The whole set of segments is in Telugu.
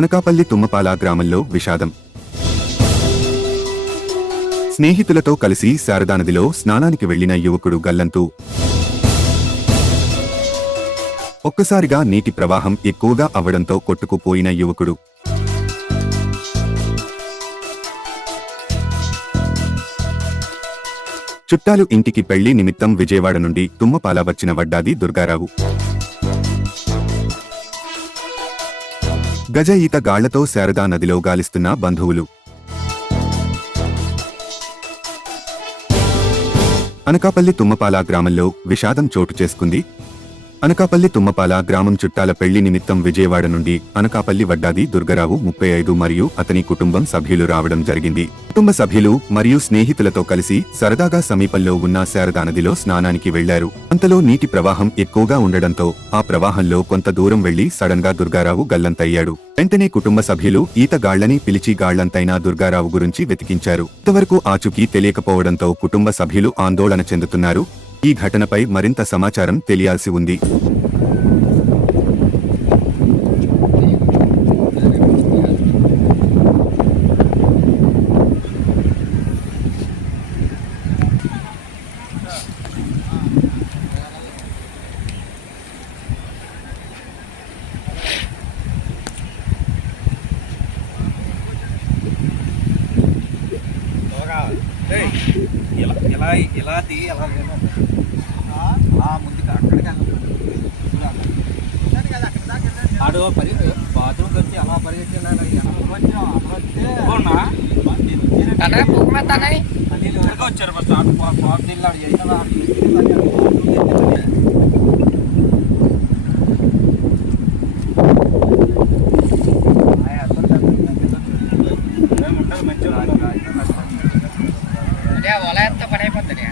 అనకాపల్లి తుమ్మపాల గ్రామంలో విషాదం. స్నేహితులతో కలిసి శారదానదిలో స్నానానికి వెళ్లిన యువకుడు గల్లంతు. ఒక్కసారిగా నీటి ప్రవాహం ఎక్కువగా అవ్వడంతో కొట్టుకుపోయిన యువకుడు. చుట్టాలు ఇంటికి పెళ్లి నిమిత్తం విజయవాడ నుండి తుమ్మపాల వచ్చిన వడ్డాది దుర్గారావు. గజ ఈత గాళ్లతో శారదా నదిలో గాలిస్తున్న బంధువులు. అనకాపల్లి తుమ్మపాల గ్రామంలో విషాదం చోటు చేసుకుంది. అనకాపల్లి తుమ్మపాల గ్రామం చుట్టాల పెళ్లి నిమిత్తం విజయవాడ నుండి అనకాపల్లి వడ్డాది దుర్గారావు 35 మరియు అతని కుటుంబం సభ్యులు రావడం జరిగింది. కుటుంబ సభ్యులు మరియు స్నేహితులతో కలిసి సరదాగా సమీపంలో ఉన్న శారదా నదిలో స్నానానికి వెళ్లారు. అంతలో నీటి ప్రవాహం ఎక్కువగా ఉండడంతో ఆ ప్రవాహంలో కొంత దూరం వెళ్లి సడన్ గా దుర్గారావు గల్లంతయ్యాడు. వెంటనే కుటుంబ సభ్యులు ఈత గాళ్లని పిలిచి గాళ్లంతైన దుర్గారావు గురించి వెతికించారు. ఇంతవరకు ఆచూకీ తెలియకపోవడంతో కుటుంబ సభ్యులు ఆందోళన చెందుతున్నారు. ఈ ఘటనపై మరింత సమాచారం తెలియాల్సి ఉంది. ముందుకు అక్కడికి ఆడు బాత్రూమ్కి వచ్చి అలా పరిగెత్తినాడు. వచ్చారు ఫస్ట్ ఆడు పాప దిల్లాడు. వలయంతా పని అయిపోతుంది.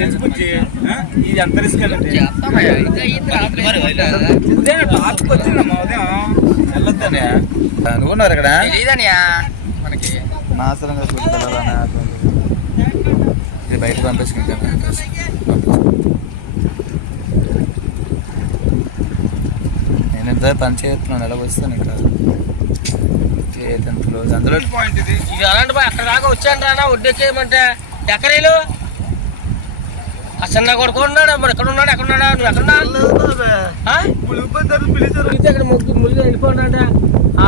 తెలుసుకొచ్చి ఇది ఎంత రిస్క్ వచ్చిందమ్మా ఉదయం వెళ్ళొద్దని అనుకున్నారు ఇక్కడ మనకి నాశనంగా చూడాలన్నా ఇది బయట పంపించుకుంటాను. నేను ఎంత పని చేస్తున్నాను ఎలా వస్తాను ఇక్కడ అందులో పాయింట్ ఇది అలాంటి అక్కడ దాకా వచ్చాను రానా వడ్డేకేయమంటే ఎక్కడేలు ఆ చిన్న కొడుకు ఉన్నాడు. మరి ఎక్కడ ఉన్నాడు నువ్వు ఎక్కడ ఇక్కడ ముళ్ళు వెళ్ళిపోయినా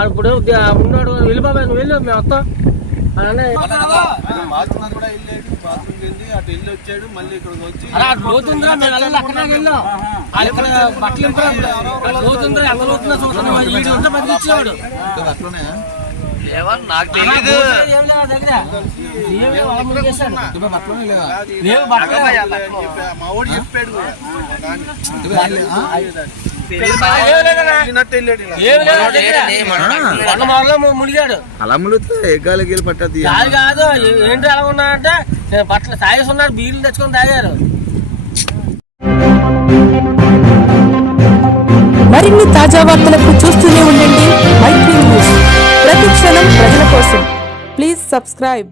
ఇప్పుడు ఉన్నాడు వెళ్ళిపోయి నువ్వు వెళ్ళు మేము వస్తాం అలానే లోతుందిరా మేము వెళ్ళాలి. అక్కడ వెళ్ళాం అక్కడ బట్టలు లోతుందిరా ఎంత లోతుందో చూస్తున్నాం. బతికిచ్చేవాడు నాకు తెలియదు. మునిగాడు అలా ములిగితే ఎగ్గాలి గీలు పట్టదు కాదు. ఏంటి అలా ఉన్నాడంటే బట్టలు తాగేసి ఉన్నాడు. బీర్లు తెచ్చుకొని తాగారు. మరిన్ని తాజా వార్తలకు చూస్తూనే ఉండండి మైత్రి న్యూస్. ప్రతి క్షణం ప్రజల కోసం. Please subscribe.